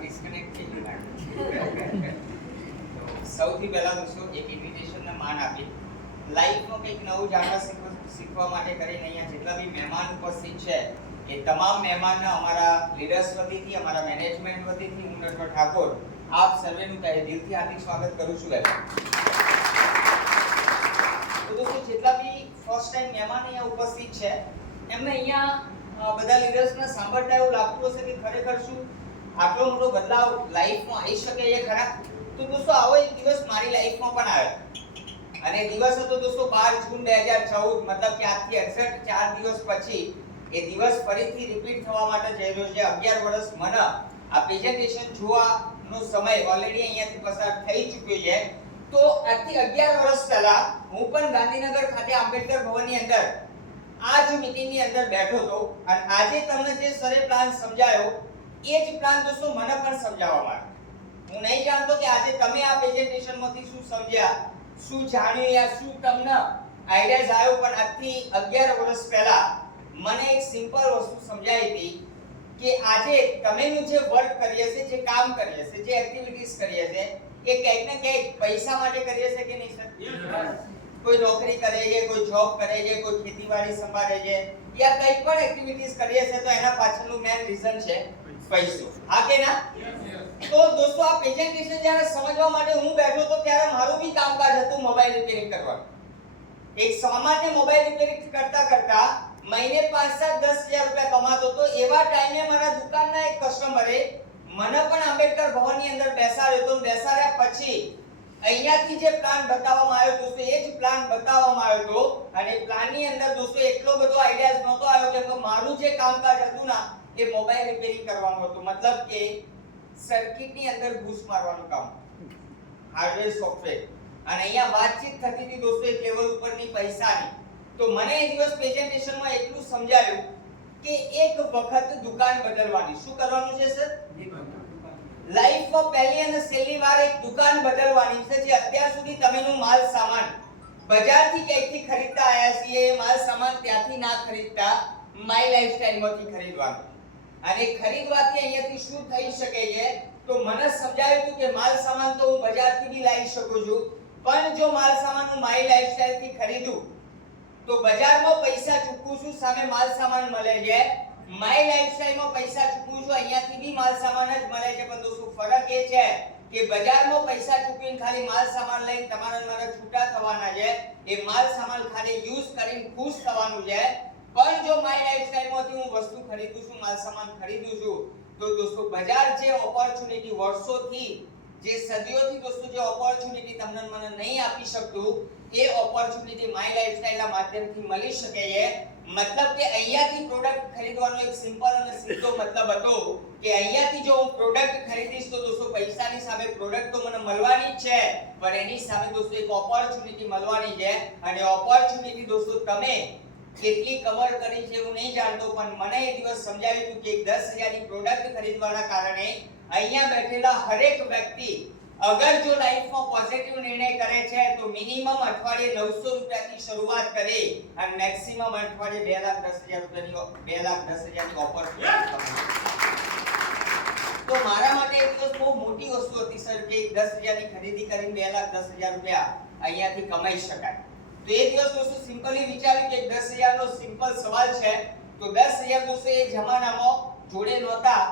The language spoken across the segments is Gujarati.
ડિસ્કનેક્ટ થઈ ગયું લાગે. તો સૌથી પહેલા દોસ્તો એક ઇન્વિટેશનને માન આપી લાઈફમાં કંઈક નવું જાણવા શીખવા માટે કરીને અહીંયા જેટલા બી મહેમાન ઉપસ્થિત છે એ તમામ મહેમાનને અમારા લીડર્સ વતીથી અમારા મેનેજમેન્ટ વતીથી હું નટવર ઠાકોર આપ સર્વેનું તહે દિલથી હાર્દિક સ્વાગત કરું છું. તો દોસ્તો જેટલા બી ફર્સ્ટ ટાઈમ મહેમાન અહીંયા ઉપસ્થિત છે એમને અહીંયા બધા લીડર્સને સાંભળતા એવું લાગતું હશે કે ખરેખર શું આટલો મોટો બદલાવ લાઈફમાં આવી શકે એ ખરા. તો દોસ્તો આવો એક દિવસ મારી લાઈફમાં પણ આવ્યો અને દિવસ હતો દોસ્તો 12 જૂન 2014, મતલબ કે આજથી એક્ઝેક્ટ 4 દિવસ પછી એ દિવસ ફરીથી રિપીટ થવા માટે જઈ રહ્યો છે. 11 વર્ષ મને આ પ્રેઝન્ટેશન જોવાનો સમય ઓલરેડી અહીંયાથી પસાર થઈ ચૂક્યો છે. તો આજથી 11 વર્ષ પહેલા હું પણ ગાંધીનગર ખાતે આંબેડકર ભવનની અંદર આ જ મીટિંગની અંદર બેઠો હતો અને આજે તમને જે સરે પ્લાન સમજાયો એ જ પ્લાન દોસ્તો મને પણ સમજાવવા માંગે. હું નહીં જાણતો કે આજે તમે આ પ્રેઝન્ટેશનમાંથી શું સમજ્યા, શું જાણ્યું યા શું તમને આઈડિયાઝ આવ્યો, પણ આજથી 11 વર્ષ પહેલા મને એક સિમ્પલ વસ્તુ સમજાઈ હતી કે આજે તમેનું જે વર્ક કરીએ છે, જે કામ કરીએ છે, જે એક્ટિવિટીઝ કરીએ છે એ કંઈક ને કંઈક પૈસા માટે કરીએ છે કે નહીં સર? કોઈ નોકરી કરે છે, કોઈ જોબ કરે છે, કોઈ ખેતીવાડી સંભાળે છે યા કંઈક પણ એક્ટિવિટીઝ કરીએ છે તો એના પાછળનું મેઇન રીઝન છે પૈસો. હા કે ના? તો દોસ્તો આ પ્રેઝન્ટેશન જ્યારે સમજવા માટે હું બેઠો તો ત્યારે મારું બી કામકાજ હતું મોબાઈલ રિપેરિંગ કરવાનું. એક સામાન્ય મોબાઈલ રિપેરિંગ કરતા કરતા મહિને 5-10 હજાર રૂપિયા કમાતો તો એવા ટાઈમે મારા દુકાનના એક કસ્ટમરે મને પણ આંબેડકર ભવનની અંદર બેસાડ્યો તો. બેસાડ્યા પછી અહીંયાથી જે પ્લાન બતાવવામાં આવ્યો દોસ્તો એ જ પ્લાન બતાવવામાં આવ્યો તો અને પ્લાનની અંદર દોસ્તો એટલો બધો આઈડિયાઝ નહોતો આવ્યો કે મારું જે કામકાજ હતું ના એ મોબાઈલ રિપેરિંગ કરવાનું હતું. મતલબ કે સર્કિટની અંદર ઘૂસ મારવાનું કામ, હાર્ડવેર સોફ્ટવેર. અને અહીંયા વાતચીત થતી હતી દોસ્તો એક લેવલ ઉપરની પૈસાની. તો મને એ દિવસ પ્રેઝન્ટેશનમાં એટલું સમજાયું કે એક વખત દુકાન બદલવાની. શું કરવાનું છે સર? લાઈફમાં પહેલી અને છેલ્લી વાર એક દુકાન બદલવાની છે જે અત્યાર સુધી તમેનું માલ સામાન બજારથી ક્યાંકથી ખરીદતા આયા છીએ એ માલ સામાન ત્યાંથી ના ખરીદતા માય લાઈફસ્ટાઈલમાંથી ખરીદવાનું. અને ખરીદવાથી અહીંયાથી શું થઈ શકે છે તો મને સમજાયું હતું કે માલ સામાન તો હું બજારથી બી લાવી શકું છું, પણ જો માલ સામાન હું માય લાઈફસ્ટાઈલથી ખરીદું તો બજારમાં પૈસા ચૂકવું છું, સામે માલ સામાન મળે છે. માય લાઈફસ્ટાઈલમાં પૈસા ચૂકવું છું, અહીંયાથી બી માલ સામાન જ મળે છે, પણ દોસ્તો ફરક એ છે કે બજારમાં પૈસા ચૂકવીને ખાલી માલ સામાન લઈને તમારા મારા છૂટા થવાના છે, એ માલ સામાન ખાલી યુઝ કરીને ખુશ થવાનું છે. પણ જો માય લાઈફસ્ટાઈલમાંથી હું વસ્તુ ખરીદું છું, માલ સામાન ખરીદું છું તો દોસ્તો બજાર જે ઓપોર્ચ્યુનિટી વર્ષોથી જે સદીઓથી દોસ્તો જે ઓપોર્ચ્યુનિટી તમને મને નહીં આપી શકતું એ ઓપોર્ચ્યુનિટી માય લાઈફસ્ટાઈલના માધ્યમથી મળી શકે છે. મતલબ કે અહીંયાથી પ્રોડક્ટ ખરીદવાનો એક સિમ્પલ અને સીધો મતલબ હતો કે અહીંયાથી જો હું પ્રોડક્ટ ખરીદીશ તો દોસ્તો પૈસાની સામે પ્રોડક્ટ તો મને મળવાની જ છે, પણ એની સામે દોસ્તો એક ઓપોર્ચ્યુનિટી મળવાની છે. અને ઓપોર્ચ્યુનિટી દોસ્તો તમે કેટલી કવર કરી છે હું નહીં જાણતો, પણ મને એ દિવસ સમજાવ્યું હતું કે 10,000 ની પ્રોડક્ટ ખરીદવાના કારણે અહીંયા બેઠેલા હરેક વ્યક્તિ અગર જો લાઈફમાં પોઝિટિવ નિર્ણય કરે છે તો મિનિમમ અઠવાડિયે 900 રૂપિયાથી શરૂઆત કરે અને મેક્સિમમ અઠવાડિયે 2,10,000 ની ઓપોર્ચ્યુનિટી. તો મારા માટે એક દિવસ બહુ મોટી વસ્તુ હતી સર કે 10,000 ની ખરીદી કરીને 2,10,000 રૂપિયા અહીંયાથી કમાઈ શકાય. તો એ દિવસ દોસ્તો સિમ્પલી વિચાર્યું કે 10,000 નો સિમ્પલ સવાલ છે તો 10,000 દોસ્તો એ જમાનામાં જોડે નહોતા.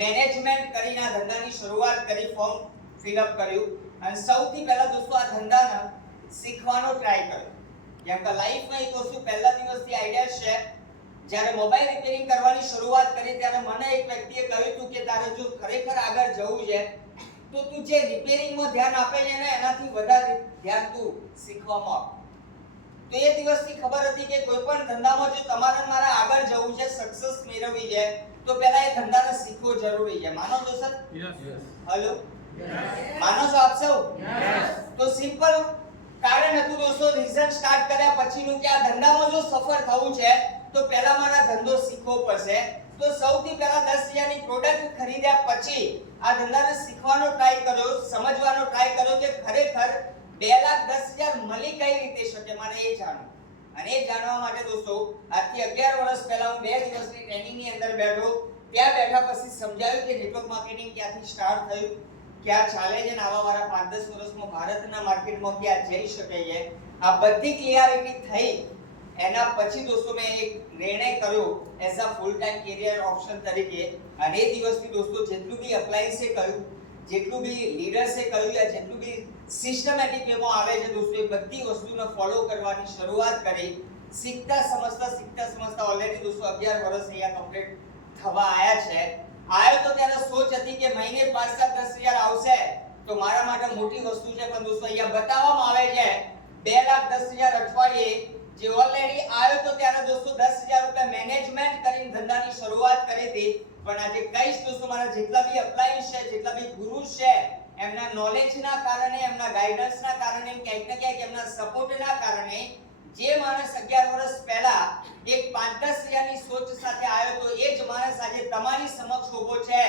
મેનેજમેન્ટ કરીને આ ધંધાની શરૂઆત કરી, ફોર્મ ફિલઅપ કર્યું અને સૌથી પહેલા દોસ્તો આ ધંધાને શીખવાનો ટ્રાય કર્યો. જેમ કે લાઈફમાં એક વસ્તુ પહેલા દિવસથી આઈડિયા છે. જ્યારે મોબાઈલ રિપેરિંગ કરવાની શરૂઆત કરી ત્યારે મને એક વ્યક્તિએ કહ્યું હતું કે તારે જો ખરેખર આગળ જવું છે તો તું જે રિપેરિંગમાં ધ્યાન આપે છે ને એનાથી વધારે ધ્યાન તું શીખવામાં આપ. તો એ દિવસથી ખબર હતી કે કોઈ પણ ધંધામાં જો તમારે મારા આગળ જવું છે, સક્સેસ મેળવવી છે તો પહેલા એ ધંધાને શીખવો જરૂરી છે. માનો છો સર? યસ. હેલો, માનો છો આપ સૌ? યસ. તો સિમ્પલ કારણ હતું દોસ્તો રીઝન સ્ટાર્ટ કર્યા પછીનું કે આ ધંધામાં જો સફળ થવું છે તો પહેલા મારા ધંધો શીખવો પડશે. તો સૌથી પહેલા 10,000 ની પ્રોડક્ટ ખરીદ્યા પછી આ ધંધાને શીખવાનો ટ્રાય કર્યો, સમજવાનો ટ્રાય કર્યો કે ખરેખર 2,10,000 મળી કઈ રીતે શકે, મારે એ જાણવું. અને એ જાણવા માટે દોસ્તો આજથી 11 વર્ષ પહેલા હું 2 દિવસની ટ્રેનિંગની અંદર બેઠો ત્યાં બેઠા પછી સમજાયું કે નેટવર્ક માર્કેટિંગ ક્યાંથી સ્ટાર્ટ થયું, ક્યાં ચાલે છે ને આવા મારા 5-10 વર્ષમાં ભારતના માર્કેટમાં ક્યાં જઈ શકે છે, આ બધી ક્લિયરિટી થઈ. એના પછી દોસ્તો મેં એક નિર્ણય કર્યો as a full time career option તરીકે. અને એ દિવસથી દોસ્તો જેટલું બી અપ્લાયન્સે કહ્યું, જેટલું બી લીડર્સે કહ્યું, યા જેટલું બી સિસ્ટમેટિક વેમાં આવે છે દોસ્તો, એ બધી વસ્તુને ફોલો કરવાની શરૂઆત કરી. શીખતા સમજતા ઓલરેડી દોસ્તો 11 વર્ષ અહીંયા કમ્પ્લીટ થવા આયા છે. આયો તો ત્યારે સોચ હતી કે મહિને 5-7-10,000 આવશે તો મારા માટે મોટી વસ્તુ છે, પણ દોસ્તો અહીંયા બતાવવામાં આવે છે 2,10,000 અઠવાડિયે. જે ઓલરેડી આયો તો ત્યારે દોસ્તો 10,000 રૂપિયા મેનેજમેન્ટ કરીને ધંધાની શરૂઆત કરી હતી. પણ આજે કઈશ દોસ્તો, મારા જેટલા બી અપ્લાયન્સ છે, જેટલા બી ગુરુ છે, એમના નોલેજના કારણે, એમના ગાઈડન્સના કારણે, ક્યાંક ને ક્યાંક એમના સપોર્ટના કારણે જે માણસ 11 વર્ષ પહેલા એક 5-10,000 ની સોચ સાથે આવ્યો તો એ જ માણસ આજે તમારી સમક્ષ ઊભો છે.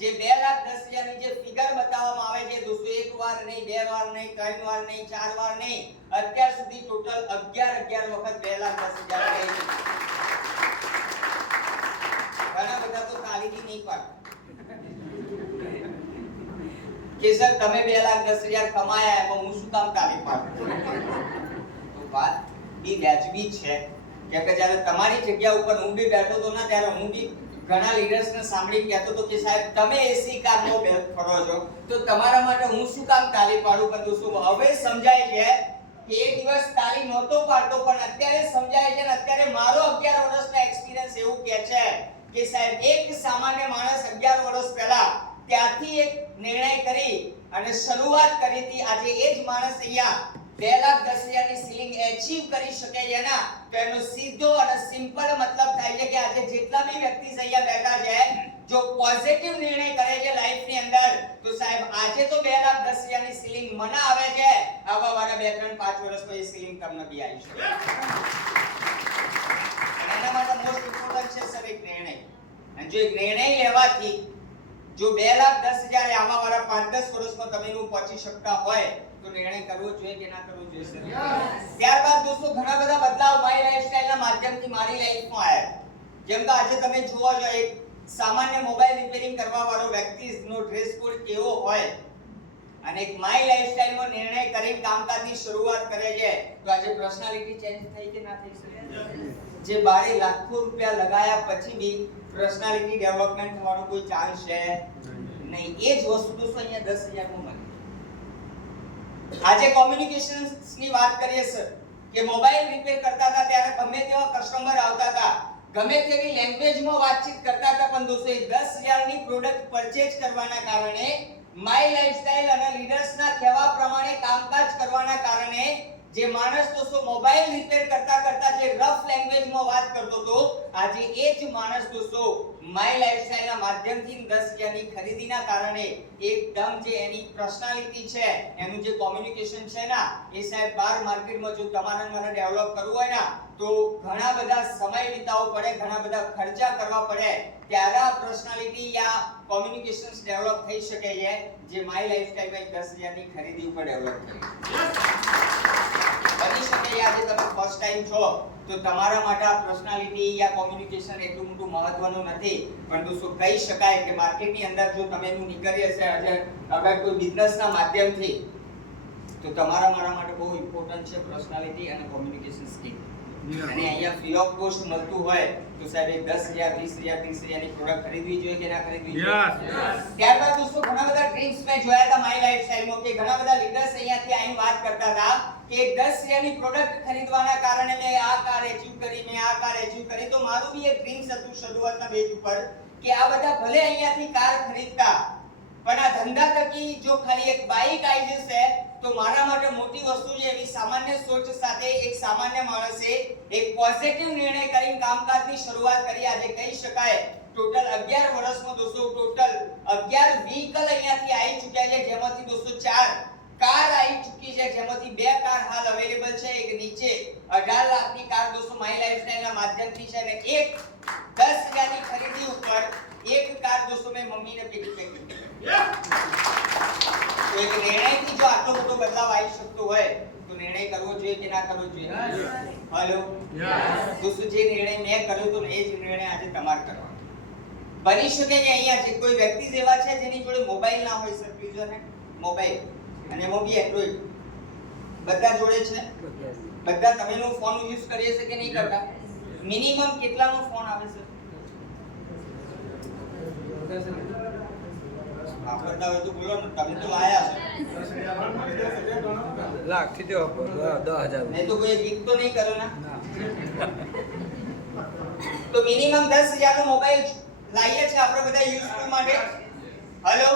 જે 2,10,000 ની જે ફિગર બતાવવામાં આવે છે દોસ્તો, એક વાર નહીં, બે વાર નહીં, 3 વાર નહીં, 4 વાર નહીં, અત્યાર સુધી ટોટલ 11 વખત 2,10,000 ગઈ. ઘણા બધા તો તાલીથી નહીં પાડે કે સર તમે 2,10,000 કમાયા એમાં હું શું કામ તાલી પાડું. તો વાત બી વ્યાજબી છે કે જ્યારે તમારી જગ્યા ઉપર હું બી બેઠો તો ના, ત્યારે હું બી ઘણા લીડર્સને સાંભળી કહેતો તો કે સાહેબ તમે એસી કારનો બેલ ફરો છો તો તમારા માટે હું શું કામ તાલી પાડું. પણ દોસ્તો હવે સમજાય છે કે એ દિવસ તાલી નહોતો પાડતો, પણ અત્યારે સમજાય છે. અને અત્યારે મારો 11 વર્ષનો એક્સપિરિયન્સ એવું કહે છે કે સાહેબ એક સામાન્ય માણસ 11 વર્ષ પહેલા ત્યાંથી એક નિર્ણય કરી અને શરૂઆત કરી હતી. આજે એ જ માણસ અહીંયા 2,10,000 ની સીલિંગ એચીવ કરી શકે છે ને, તો એનો સીધો અને સિમ્પલ મતલબ થાય છે કે આજે જેટલા બી વ્યક્તિ અહીંયા બેઠા છે, જો પોઝિટિવ નિર્ણય કરે છે લાઈફની અંદર, તો સાહેબ આજે તો 2,10,000 ની સીલિંગ મને આવે છે, આવા વાળા 2-3-5 વર્ષ પછી સીલિંગ તમને બી આવી શકે. એના માટે મોસ્ટ ઇમ્પોર્ટન્ટ છે સર એક નિર્ણય. અને જો એક નિર્ણય લેવાથી જો 2,10,000 આવા વાળા 5-10 વર્ષમાં તમે નું પહોંચી શકતા હોય તો નિર્ણય કરવો જોઈએ કે ના કરવો જોઈએ સર? ત્યારબાદ દોસ્તો ઘણા બધા બદલાવ મારી લાઈફસ્ટાઈલના માધ્યમથી મારી લાઈફમાં આવ્યા. જેમ કે આજે તમે જુઓ છો એક સામાન્ય મોબાઈલ રિપેરિંગ કરવા વાળો વ્યક્તિનો ડ્રેસ કોડ કેવો હોય અને એક માય લાઈફસ્ટાઈલનો નિર્ણય કરીને કામકાજની શરૂઆત કરે છે, તો આજે પર્સનાલિટી ચેન્જ થઈ કે ના થઈ શકે? જે બારે લાખો રૂપિયા લગાયા પછી બી પર્સનાલિટી ડેવલપમેન્ટ થવાનો કોઈ ચાન્સ છે નહીં. એ જ વસ્તુ દોસ્તો અહીંયા 10,000 માં મળે. આજે કોમ્યુનિકેશન્સની વાત કરીએ સર કે મોબાઈલ રિપેર કરતા હતા ત્યારે ગમે તેવા કસ્ટમર આવતા હતા, ગમે તેવી લેંગ્વેજમાં વાતચીત કરતા હતા, પણ દોસ્તો એ 10,000 ની પ્રોડક્ટ પરચેઝ કરવાના કારણે, માય લાઈફસ્ટાઈલ અને લીડર્સના કહેવા પ્રમાણે કામકાજ કરવાના કારણે જે માણસ દોસ્તો મોબાઈલ રિપેર કરતા જે રફ લેંગ્વેજમાં વાત કરતો હતો, આજે એ જ માણસ દોસ્તો માય લાઈફસ્ટાઈલના માધ્યમથી 10,000 ની ખરીદીના કારણે એકદમ જે એની પર્સનાલિટી છે, એનું જે કોમ્યુનિકેશન છે ને, એ સાહેબ બહાર માર્કેટમાં જો તમારે મને ડેવલપ કરવું હોય ને તો ઘણા બધા સમય વિતાવવો પડે, ઘણા બધા ખર્ચા કરવા પડે, ત્યારે આ પર્સનાલિટી યા કોમ્યુનિકેશન્સ ડેવલપ થઈ શકે છે, જે માય લાઈફસ્ટાઈલમાં 10,000 ની ખરીદી ઉપર ડેવલપ થઈ. બની શકે આજે તમે ફર્સ્ટ ટાઈમ છો તો તમારા માટે આ પર્સનાલિટી યા કોમ્યુનિકેશન એટલું મોટું મહત્વનું નથી, પણ દોસ્તો કહી શકાય કે માર્કેટની અંદર જો તમે નીકળી હશે આજે અગર કોઈ બિઝનેસના માધ્યમથી, તો તમારા મારા માટે બહુ ઇમ્પોર્ટન્ટ છે પર્સનાલિટી અને કોમ્યુનિકેશન સ્કિલ. અને અહીંયા ફ્રી ઓફ કોસ્ટ મળતું હોય તો સાહેબ 10,000 20,000 30,000 ની પ્રોડક્ટ ખરીદવી જોઈએ કે ના ખરીદવી જોઈએ? ત્યારબાદ દોસ્તો ઘણા બધા ડ્રીમ્સ મેં જોયા હતા માય લાઈફસ્ટાઈલમાં કે ઘણા બધા લીડર્સ અહીંયાથી આવીને વાત કરતા હતા કે 10,000 ની પ્રોડક્ટ ખરીદવાના કારણે મેં આ કાર એચીવ કરી, મેં આ કાર એચીવ કરી. તો મારું બી એક ડ્રીમ્સ હતું શરૂઆતના બેઝ ઉપર કે આ બધા ભલે અહીંયાથી કાર ખરીદતા, પણ આ ધંધા થકી જો ખાલી એક બાઇક આવી જશે તો મારા માટે મોટી વસ્તુ છે. એવી સામાન્ય સોચ સાથે એક સામાન્ય માણસે એક પોઝિટિવ નિર્ણય કરીને કામકાજની શરૂઆત કરી. આજે કહી શકાય ટોટલ 11 વર્ષમાં દોસ્તો ટોટલ 11 વ્હીકલ અહીંયાથી આવી ચૂક્યા છે, જેમાંથી દોસ્તો 4 કાર આવી ચૂકી છે, જેમાંથી 2 કાર હાલ અવેલેબલ છે. એક નીચે 18 લાખની કાર દોસ્તો માય લાઈફસ્ટાઈલના માધ્યમથી છે, અને એક 10,000 ની ખરીદી ઉપર એક કાર દોસ્તો મેં મમ્મીને પેટી કરી. તો એક નિર્ણયથી જો આટલો મોટો બદલાવ આવી શકતો હોય તો નિર્ણય કરવો જોઈએ કે ના કરવો જોઈએ? હાલો દોસ્તો, જે નિર્ણય મેં કર્યો તો એ જ નિર્ણય આજે તમારે કરવાનો. બની શકે કે અહીંયા જે કોઈ વ્યક્તિ જેવા છે જેની જોડે મોબાઈલ ના હોય સર, પ્લીઝ ને મોબાઈલ, અને એમાં બી એન્ડ્રોઈડ બધા જોડે છે. બધા તમેનો ફોન યુઝ કરીએ છે કે નહીં કરતા? મિનિમમ કેટલાનો ફોન આવે છે? આપતા હોય તો બોલો ને, તમે તો લાયા છો. લાખ થી 10,000 નહીં તો કોઈ ગીત તો નહીં કરો ના. તો મિનિમમ 10,000 નો મોબાઈલ લાવીએ છે આપણે બધા યુઝફુલ માટે. હેલો,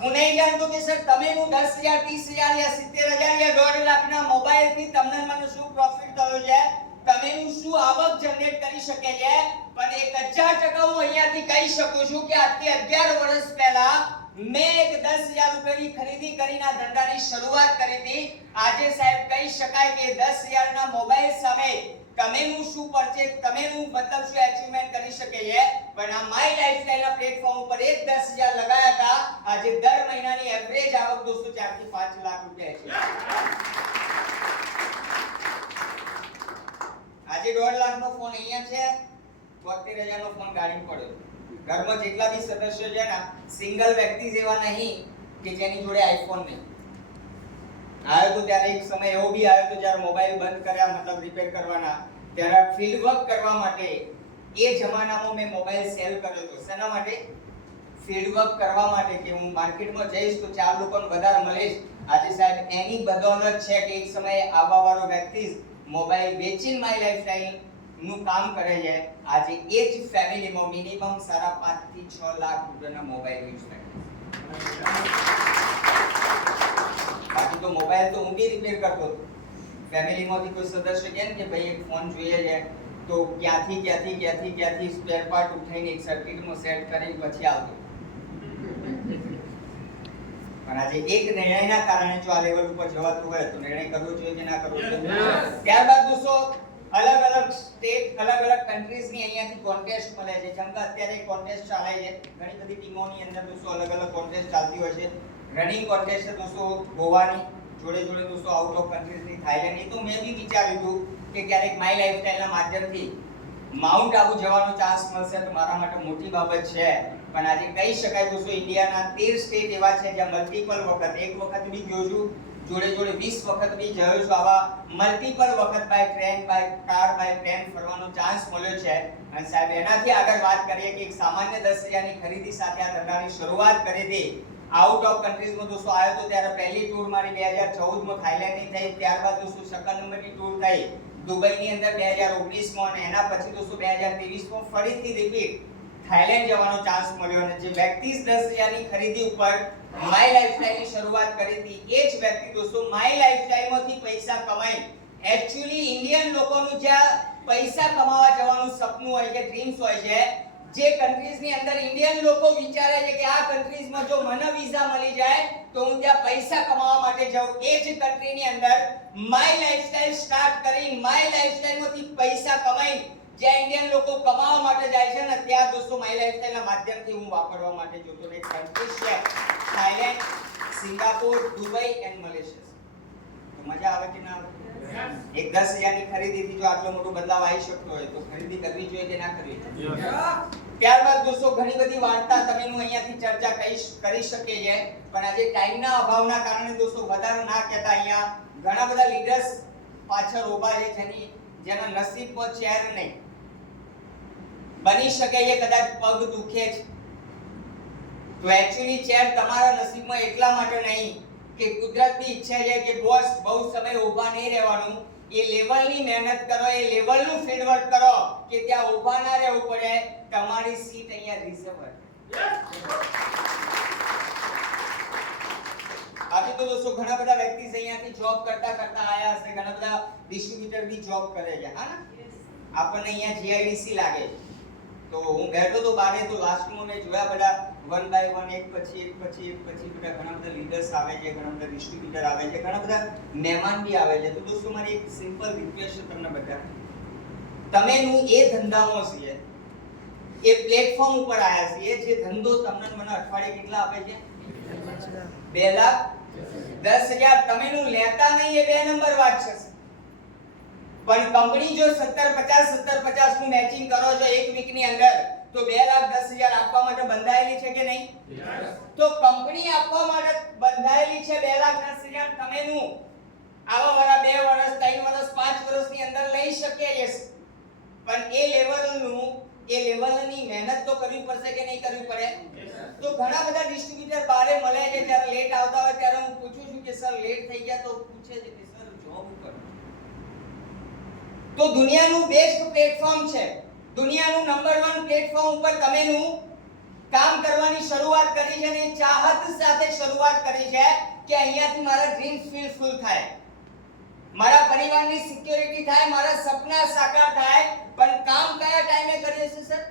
હું નહીં જાણતો કે સર તમે નું 10,000 30,000 યા 70,000 યા 1.5 લાખના મોબાઈલ થી તમને મને શું પ્રોફિટ થયો છે, તમે નું શું આવક જનરેટ કરી શકે છે. પણ 1000% હું અહીંયાથી કહી શકું છું કે આજથી 11 વર્ષ પહેલા મેં એક 10,000 રૂપિયાની ખરીદી કરીને આ ધંધાની શરૂઆત કરી હતી. આજે સાહેબ કહી શકાય કે 10,000 ના મોબાઈલ સામે તમેનું શું પરચેઝ, તમેનું મતલબ શું અચીવમેન્ટ કરી શકે છે. પણ આ માય લાઈફસ્ટાઈલ ના પ્લેટફોર્મ ઉપર એક 10,000 લગાયા હતા. આજે દર મહિનાની એવરેજ આવક દોસ્તો 4 થી 5 લાખ રૂપિયા છે. આજે 1.5 લાખનો ફોન અહીંયા છે, 72,000 નો ફોન ગાડીમાં પડ્યો. ઘરમાં જેટલા બી સદસ્યો છે ને, સિંગલ વ્યક્તિ જેવા નહીં કે જેની જોડે આઈફોન નહીં. આવ્યો તો ત્યારે એક સમય એવો બી આવ્યો તો જ્યારે મોબાઈલ બંધ કર્યા, મતલબ રિપેર કરવાના, ત્યારે ફિલ્ડ વર્ક કરવા માટે એ જમાનામાં મેં મોબાઈલ સેલ કર્યો હતો. શેના માટે? ફિલ્ડ વર્ક કરવા માટે, કે હું માર્કેટમાં જઈશ તો 4 લોકોને વધારે મળીશ. આજે સાહેબ એની બદૌલત છે કે એક સમયે આવવા વાળો વ્યક્તિ મોબાઈલ વેચીને માય લાઈફસ્ટાઈલ નું કામ કરે છે. આજે એ જ ફેમિલીમાં મિનિમમ 5.5 થી 6 લાખ રૂપિયાના મોબાઈલ યુઝ કરે. બાકી તો મોબાઈલ તો હું બી રિપેર કરતો હતો. ફેમિલીમાંથી કોઈ સદસ્ય કહે ને કે ભાઈ એક ફોન જોઈએ છે, તો ક્યાંથી સ્પેર પાર્ટ ઉઠાઈને એક સર્કિટમાં સેટ કરીને પછી આવતો. પણ આજે એક નિર્ણયના કારણે જો આ લેવલ ઉપર જવાતું હોય તો નિર્ણય કરવો જોઈએ કે ના કરવો જોઈએ. ત્યારબાદ દોસ્તો અલગ અલગ સ્ટેટ, અલગ અલગ કન્ટ્રીઝની અહીંયાથી કોન્ટેસ્ટ મળે છે. જેમ કે અત્યારે કોન્ટેસ્ટ ચાલે છે, ઘણી બધી ટીમોની અંદર દોસ્તો અલગ અલગ કોન્ટેસ્ટ ચાલતી હોય છે. રનિંગ કોન્ટેસ્ટ છે દોસ્તો ગોવાની, જોડે દોસ્તો આઉટ ઓફ કન્ટ્રીઝની થાઈલેન્ડની. તો મેં બી વિચાર્યું હતું કે ક્યારેક માય લાઈફસ્ટાઈલના માધ્યમથી માઉન્ટ આબુ જવાનો ચાન્સ મળશે તો મારા માટે મોટી બાબત છે. પણ આજે કહી શકાય દોસ્તો ઇન્ડિયાના 13 સ્ટેટ એવા છે જ્યાં મલ્ટિપલ વખત, એક વખત બી ગયો છું, જોડે 20 વખત બી જયો છું. આવા મલ્ટિપલ વખત by train, by car, by train ફરવાનો ચાન્સ મળ્યો છે. અને સાહેબ એનાથી આગળ વાત કરીએ કે એક સામાન્ય 10,000 ની ખરીદી સાથે આ ધંધાની શરૂઆત કરી હતી. આઉટ ઓફ કન્ટ્રીઝમાં દોસ્તો આવ્યો તો ત્યારે પહેલી ટૂર મારી 2014 માં થાઈલેન્ડની થઈ. ત્યારબાદ દોસ્તો સેકન્ડ નંબરની ટૂર થઈ દુબઈની અંદર 2019 માં, અને એના પછી દોસ્તો 2023 માં ફરીથી રિપીટ થાઈલેન્ડ જવાનો ચાન્સ મળ્યો. અને જે વ્યક્તિ 10,000 ની ખરીદી ઉપર માય લાઈફસ્ટાઈલની શરૂઆત કરી હતી, એ જ વ્યક્તિ દોસ્તો માય લાઈફસ્ટાઈલમાંથી પૈસા કમાઈ. એક્ચ્યુઅલી ઇન્ડિયન લોકોનું જ્યાં પૈસા કમાવા જવાનું સપનું હોય છે, ડ્રીમ્સ હોય છે, જે કન્ટ્રીઝની અંદર ઇન્ડિયન લોકો વિચારે છે કે આ કન્ટ્રીઝમાં જો મને વિઝા મળી જાય તો હું ત્યાં પૈસા કમાવા માટે જાઉં, એ જ કન્ટ્રીની અંદર માય લાઈફસ્ટાઈલ સ્ટાર્ટ કરી માય લાઈફસ્ટાઈલમાંથી પૈસા કમાઈ જ્યાં ઇન્ડિયન લોકો કમાવા માટે જાય છે ને, ત્યાં દોસ્તો માય લાઈફસ્ટાઈલના માધ્યમથી હું વાપરવા માટે જોતો એક કન્ટ્રી છે Thailand, Singapore, Dubai and Malaysia. તો મજા આવે કે ના આવે? એક 10,000 ની ખરીદીથી જો આટલો મોટો બદલાવ આવી શકતો હોય તો ખરીદી કરવી જોઈએ કે ના કરવી જોઈએ? ત્યારબાદ દોસ્તો ઘણી બધી વાર્તા તમેનું અહીંયાથી ચર્ચા કરી શકે છે, પણ આજે ટાઈમના અભાવના કારણે દોસ્તો વધારે ના કહેતા. અહીંયા ઘણા બધા લીડર્સ પાછળ ઊભા છે જેના નસીબમાં ચેર નહીં. બની શકે છે કદાચ પગ દુખે છે, તો એક્ચ્યુઅલી ચેર તમારા નસીબમાં એટલા માટે નહીં કે કુદરતની ઈચ્છા છે કે બોસ બહુ સમય ઊભા નહીં રહેવાનું, એ લેવલની મહેનત કરો, એ લેવલનું ફીલ્ડ વર્ક કરો કે ત્યાં ઊભા ના રહેવું પડે. તમારી સીટ અહીંયા રિઝર્વ છે. આજે તો દોસ્તો ઘણા બધા વ્યક્તિ અહીંયાથી જોબ કરતા આયા હશે, ઘણા બધા ડિસ્ટ્રીબ્યુટર બી જોબ કરે છે. હા ને, આપણને અહીંયા જીઆઈડીસી લાગે. તો હું બેઠો તો બારે, તો લાસ્ટમાં મેં જોયા બધા વન બાય વન, એક પછી બધા ઘણા બધા લીડર્સ આવે છે, ઘણા બધા ડિસ્ટ્રીબ્યુટર આવે છે, ઘણા બધા મહેમાન બી આવે છે. તો દોસ્તો મારી એક સિમ્પલ રિક્વેસ્ટ છે તમને બધા, તમે નું એ ધંધામાં છીએ, એ પ્લેટફોર્મ ઉપર આયા છીએ, જે ધંધો તમને મને અઠવાડિયે કેટલા આપે છે? 2,10,000. તમે નું લેતા નહીં એ 2 નંબર વાત છે. પણ કંપની જો 70-50 નું મેચિંગ કરો છો એક વીક ની અંદર, તો 2,10,000 10,000 આપવા માટે બંધાયેલી છે કે નહીં? તો કંપની આપવા માટે બંધાયેલી છે 2,10,000 તમેનું આવા વાળા 2 વર્ષ 3 વર્ષ 5 વર્ષની અંદર લઈ શકે છે, પણ એ લેવલની મહેનત તો કરવી પડશે કે નહીં કરવી પડે? તો ઘણા બધા ડિસ્ટ્રીબ્યુટર બારે મળે છે, જ્યારે લેટ આવતા હોય ત્યારે હું પૂછું છું કે સર લેટ થઈ ગયા, તો પૂછે છે કે સર જોબ ઉપર. તો દુનિયાનું બેસ્ટ પ્લેટફોર્મ છે, દુનિયાનું નંબર 1 પ્લેટફોર્મ ઉપર તમેનું કામ કરવાની શરૂઆત કરી છે અને ચાહત સાથે શરૂઆત કરી છે કે અહીંયાથી મારા ડ્રીમ્સ ફૂલ થાય, મારા પરિવારની સિક્યોરિટી થાય, મારા સપના સાકાર થાય. પણ કામ કયા ટાઈમે કરીએ છીએ સર?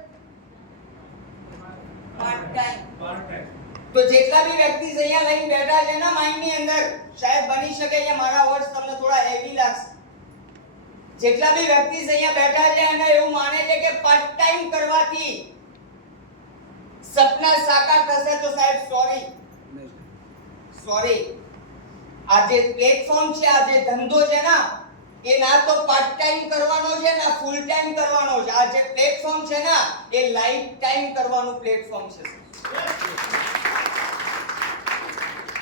Part time. તો જેટલા બી વ્યક્તિ અહીંયા લઈને બેઠા છે ને માઇન્ડની અંદર, શાયદ બની શકે કે મારા વર્ડ્સ તમને થોડા હેવી લાગશે. જેટલા બી વ્યક્તિ અહીંયા બેઠા છે અને એવું માને છે કે પાર્ટ ટાઈમ કરવાથી સપના સાકાર થશે, તો સાહેબ સોરી, આ જે પ્લેટફોર્મ છે, આ જે ધંધો છે ને, એ ના તો પાર્ટ ટાઈમ કરવાનો છે ના ફૂલ ટાઈમ કરવાનો છે. આ જે પ્લેટફોર્મ છે ને, એ લાઈફ ટાઈમ કરવાનું પ્લેટફોર્મ છે.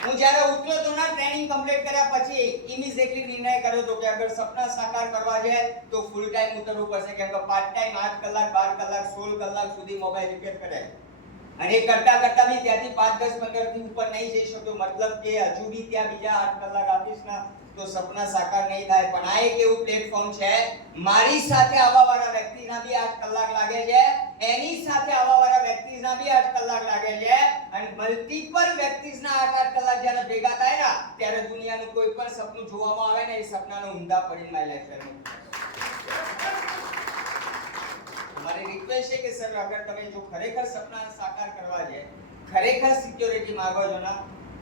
હું જ્યારે ઉતર્યો તો ના ટ્રેનિંગ કમ્પ્લીટ કર્યા પછી ઇમિડિયેટલી નિર્ણય કર્યો તો કે અગર સપના સાકાર કરવા છે તો ફૂલ ટાઈમ ઉતરવું પડશે, કેમ કે પાર્ટ ટાઈમ 8 કલાક 12 કલાક 16 કલાક સુધી મોબાઈલ રિપેર કરે અને એ કરતા બી ત્યાંથી 5 10 15 થી ઉપર નહીં જઈ શકતો, મતલબ કે હજુ બી ત્યાં બીજા 8 કલાક આપીશ ના તો સપના સાકાર નહીં થાય. પણ આ એક એવું પ્લેટફોર્મ છે, મારી સાથે આવવા વાળા વ્યક્તિના બી 8 કલાક લાગે છે, એની સાથે આવવા વાળા વ્યક્તિના બી 8 કલાક લાગે છે અને મલ્ટીપલ વ્યક્તિના 8 કલાક જ્યારે ભેગા થાય ને ત્યારે દુનિયાનું કોઈ પણ સપનું જોવામાં આવે ને એ સપનાનો ઊંધા પડીને મારી લાઈફ. મારી રિક્વેસ્ટ છે કે સર અગર તમે જો ખરેખર સપના સાકાર કરવા છે, ખરેખર સિક્યોરિટી માંગો છો ને,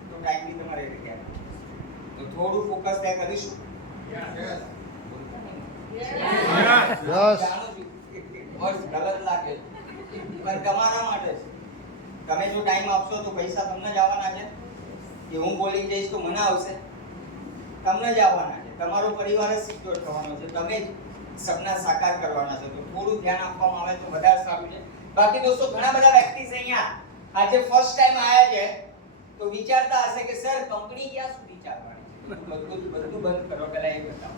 તો ટાઈમની તમારે રીતે તો થોડું ફોકસ ત્યાં કરીશું. ગલત લાગે પણ તમારા માટે છે. તમે જો ટાઈમ આપશો તો પૈસા તમને જ આવવાના છે કે હું બોલી જઈશ તો મને આવશે? તમને જ આવવાના છે. તમારો પરિવાર જ સિક્યોર થવાનો છે, તમે જ સપના સાકાર કરવાના છે. તો થોડું ધ્યાન આપવામાં આવે તો વધારે સારું છે. બાકી દોસ્તો ઘણા બધા વ્યક્તિ અહીંયા આજે ફર્સ્ટ ટાઈમ આવ્યા છે તો વિચારતા હશે કે સર કંપની ક્યાં સુધી ચાલવાની છે, બધું બંધ કરો, પહેલા એ બતાવો.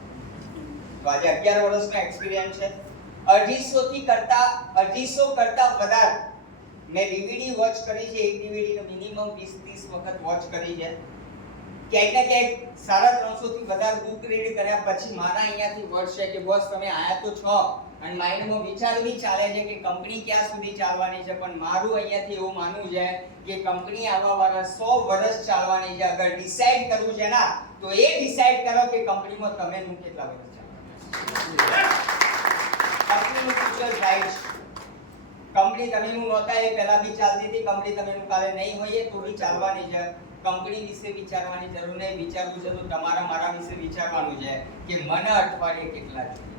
તો આજે 11 વર્ષનો એક્સપિરિયન્સ છે, 250 કરતા વધારે મેં ડીવીડી વોચ કરી છે. એક ડીવીડી નો મિનિમમ 20-30 વખત વોચ કરી છે. ક્યાંક ને ક્યાંક 350 થી વધારે બુક રીડ કર્યા પછી મારા અહીંયાથી વર્ડ છે કે બોસ તમે આયા તો છો અને માઇન્ડમાં વિચાર બી ચાલે છે કે કંપની ક્યાં સુધી ચાલવાની છે, પણ મારું અહીંયાથી એવું માનવું છે કે કંપની આવવા વાળા 100 વર્ષ ચાલવાની છે. અગર ડિસાઈડ કરવું છે ના તો એ ડિસાઈડ કરો કે કંપનીમાં તમે કેટલા વર્ષ ચાલવાના. કંપનીનું ફ્યુચર બ્રાઇટ. કંપની તમેનું નહોતા એ પહેલા બી ચાલતી હતી, કંપની તમેનું કાલે નહીં હોઈએ તો બી ચાલવાની છે. કંપની વિશે વિચારવાની જરૂર નહીં, વિચારવું છે તો તમારા મારા વિશે વિચારવાનું છે કે મને અઠવાડિયે કેટલા જોઈએ.